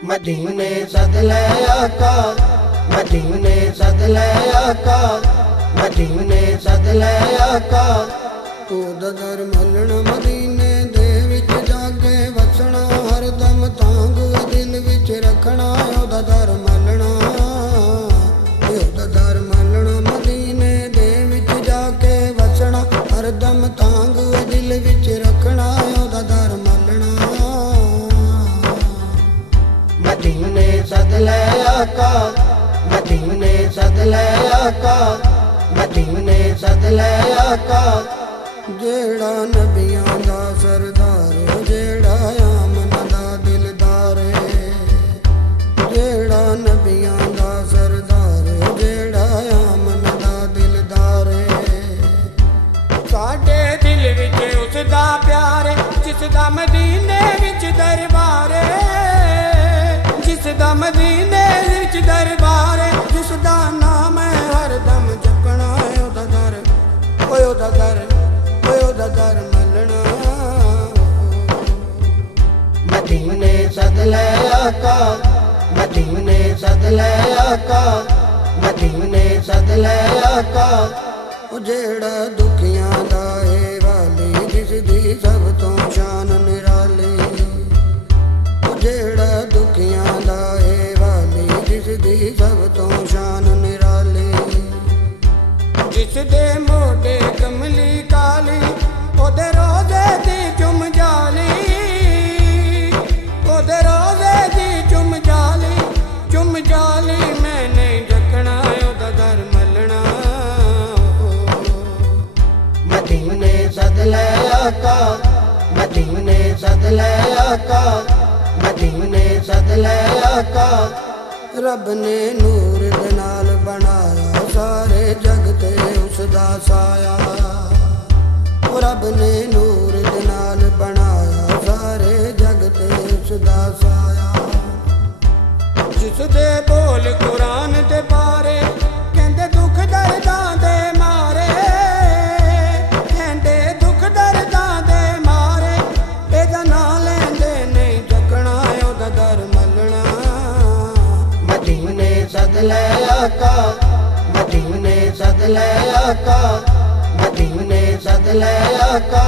मदीने सद ले आका, मदीने सद ले आका, मदीने सद ले आका। ਉਹਦਾ ਦਰ ਮੱਲਣ ਮਦੀਨੇ ਦੇ ਵਿੱਚ ਜਾਗੇ ਵਸਣਾ, ਹਰਦਮ ਤਾਂਗ ਦਿਲ ਵਿੱਚ ਰੱਖਣਾ। ਉਹਦਾ ਦਰ ਮੱਲਣਾ, ਉਹਦਾ ਦਰ ਮੱਲਣਾ ਮਦੀਨੇ ਦੇ ਵਿੱਚ ਜਾ ਕੇ ਵਸਣਾ, ਹਰਦਮ ਤਾਂਗ ਦਿਲ ਵਿੱਚ ਰੱਖਣਾ। ਉਹਦਾ ਦਰ ਮੱਲਣਾ। मदीने सद ले आका, मदीने सद ले आका, मदीने सद ले आका। ਜਿਹੜਾ ਨਬੀਆਂ ਦਾ ਸਰਦਾਰ, ਜਿਹੜਾ ਆਮਨ ਦਾ ਦਿਲਦਾਰ, ਜਿਹੜਾ ਨਬੀਆਂ ਦਾ ਸਰਦਾਰ, ਜਿਹੜਾ ਆਮਨ ਦਾ ਦਿਲਦਾਰ। ਸਾਡੇ ਦਿਲ ਵਿੱਚ ਉਸ ਦਾ ਪਿਆਰ, ਜਿਸ ਦਾ ਮਦੀਨੇ ਵਿੱਚ ਦਰਬਾਰ, ਜਿਸ ਦਾ ਮਦੀਨੇ ਵਿੱਚ ਦਰਬਾਰ, ਜਿਸ ਦਾ ਨਾਮ ਹੈ ਹਰਦਮ ਜਪਣਾ। ਉਹਦਾ ਦਰ, ਓਏ ਉਹਦਾ ਦਰ, ਓਏ ਉਹਦਾ ਦਰ ਮੱਲਣਾ। मदीने सद ले आका, मदीने सद ले आका, मदीने सद ले आका। ਉਹ ਜਿਹੜਾ ਦੁਖੀਆਂ ਦਾ ਏ ਵਾਲੀ, ਜਿਸ ਦੀ ਸਭ ਤੋਂ ਸ਼ਾਨ ਨਿਰਾਲੀ। ਉਹ ਜਿਹੜਾ ਦੁਖੀਆਂ ਦਾ ਏ ਵਾਲੀ, ਜਿਸ ਦੀ ਸਭ ਤੋਂ ਸ਼ਾਨ ਨਿਰਾਲੀ। ਜਿਸ ਦੇ ਮੋਢੇ ਕਮਲੀ ਕਾਲੀ, ਉਹਦੇ ਰੋਜ਼ੇ ਦੀ ਚੁੰਮ ਜਾਲੀ, ਉਹਦੇ ਰੋਜ਼ੇ ਦੀ ਚੁੰਮ ਜਾਲੀ, ਚੁੰਮ ਜਾਲੀ ਮੈਂ ਨਹੀਂ ਢਕਣਾ। ਉਹਦਾ ਦਰ ਮੱਲਣਾ। मदीने सद ले आका, मदीने सद ले आका, मदीने सद ले आका। ਰੱਬ ਨੇ ਨੂਰ ਦੇ ਨਾਲ ਬਣਾਇਆ ਸਾਰੇ ਜਗ ਤੇ ਉਸ ਦਾ ਸਾਇਆ। ਉਹ ਰੱਬ ਨੇ ਨੂਰ ਦੇ ਨਾਲ ਬਣਾਇਆ ਸਾਰੇ ਜਗ ਤੇ ਉਸ ਦਾ ਸਾਇਆ। ਜਿਸ ਦੇ ਬੋਲ ਕੁਰਾਨ ਦੇ ਬਾਰੇ, ਕਹਿੰਦੇ ਦੁੱਖ ਦਰਦਾਂ ਦੇ ਮਾਰੇ, ਕਹਿੰਦੇ ਦੁੱਖ ਦਰਦਾਂ ਦੇ ਮਾਰੇ। ਇਹਦਾ ਨਾਂ ਲੈਂਦੇ ਨਹੀਂ ਢਕਣਾ। ਉਹਦਾ ਦਰ ਮੱਲਣਾ। मदीने सद ले आका, मदीने सद ले आका, मदीने सद ले आका।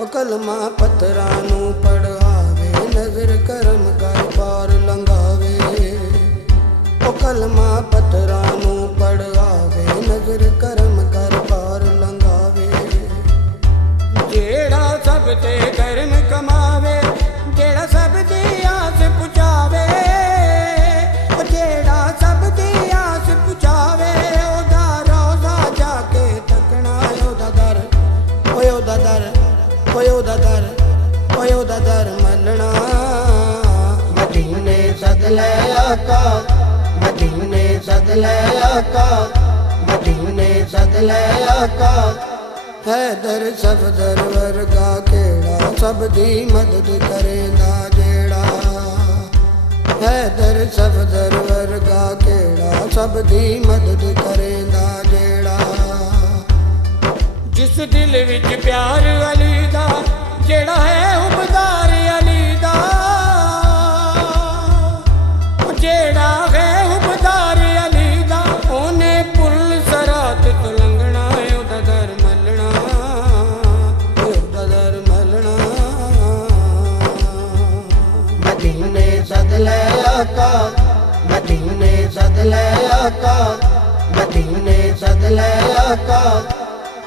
ਉਹ ਕਲਮਾ ਪੱਥਰਾਂ ਨੂੰ ਪੜ੍ਹਾਵੇ, ਨਜ਼ਰ ਕਰਮ ਕਰ ਪਾਰ ਲੰਘਾਵੇ। ਉਹ ਕਲਮਾ ਪੱਥਰਾਂ ਨੂੰ ਪੜ੍ਹਾਵੇ, ਨਜ਼ਰ ਕਰਮ ਕਰ ਪਾਰ ਲੰਘਾਵੇ। ਜਿਹੜਾ ਸਭ ਤੇ ਕਰਮ ਕਮਾਵੇ, ਜਿਹੜਾ ਸਭ ਦੀ ਆਸ ਪੁਚਾਵੇ, ਉਹ ਜਿਹੜਾ ਸਭ ਦੀ ਆਸ ਪੁਚਾਵੇ। ਉਹਦਾ ਰੋਜ਼ਾ ਜਾ ਕੇ ਤੱਕਣਾ। ਉਹਦਾ ਦਰ, ਓਏ ਉਹਦਾ ਦਰ, ਓਏ ਉਹਦਾ ਦਰ, ਓਏ ਉਹਦਾ ਦਰ ਮੱਲਣਾ। मदीने सद ले आका, मदीने सद ले आका, मदीने सद ले आका। ਹੈਦਰ ਸਫਦਰ ਵਰਗਾ ਕਿਹੜਾ, ਸਭ ਦੀ ਮਦਦ ਕਰੇਂਦਾ ਜਿਹੜਾ। ਹੈਦਰ ਸਫਦਰ ਵਰਗਾ ਕਿਹੜਾ, ਸਭ ਦੀ ਮਦਦ ਕਰੇਂਦਾ ਜਿਹੜਾ। ਜਿਸ ਦਿਲ ਵਿੱਚ ਪਿਆਰ ਅਲੀ ਦਾ, ਜਿਹੜਾ ਹੈ ਹੁਬਦਾਰ ਅਲੀ ਦਾ, ਜਿਹੜਾ ਹੈ ਹੁਬਦਾਰ ਅਲੀ ਦਾ। ਉਹਨੇ ਪੁੱਲ ਸਰਾਤ ਤੋਂ ਲੰਘਣਾ। ਉਹਦਾ ਦਰ ਮੱਲਣਾ, ਉਹਦਾ ਦਰ ਮੱਲਣਾ। मदीने सद ले आका, मदीने सद ले आका, मदीने सद ले आका।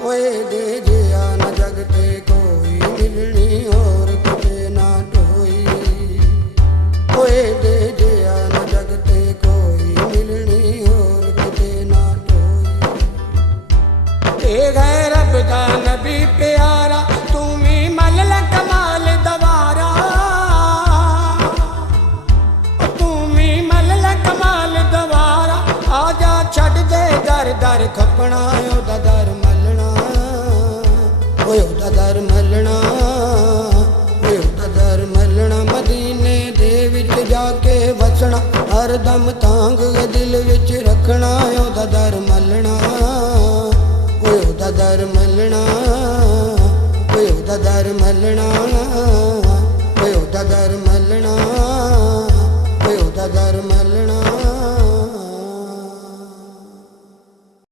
ਓਏ ਦੇ ਜਿਆ ਨਾ ਜਗ ਤੇ ਕੋਈ, ਮਿਲਣੀ ਹੋਰ ਕਿਤੇ ਨਾ ਢੋਈ। ਓਏ ਦੇ ਜਿਆ ਨਾ ਜਗ ਤੇ ਕੋਈ, ਮਿਲਣੀ ਹੋਰ ਕਿਤੇ ਨਾ ਢੋਈ। ਇਹ ਹੈ ਰੱਬ ਦਾ ਨਬੀ ਪਿਆਰਾ, ਤੂੰ ਵੀ ਮੱਲ ਲੈ ਕਮਾਲ ਦਵਾਰਾ। ਤੂੰ ਵੀ ਮੱਲ ਲੈ ਕਮਾਲ ਦਵਾਰਾ। ਆ ਜਾ ਛੱਡ ਦੇ ਦਰ ਦਰ ਖੱਪਣਾ। ਉਹਦਾ ਦਰ ਮੱਲਣਾ, ਓਏ ਉਹਦਾ ਦਰ ਮੱਲਣਾ, ਓਏ ਉਹਦਾ ਦਰ ਮੱਲਣਾ। ਮਦੀਨੇ ਦੇ ਵਿੱਚ ਜਾ ਕੇ ਵਸਣਾ, ਹਰਦਮ ਤਾਂਗ ਦਿਲ ਵਿੱਚ ਰੱਖਣਾ।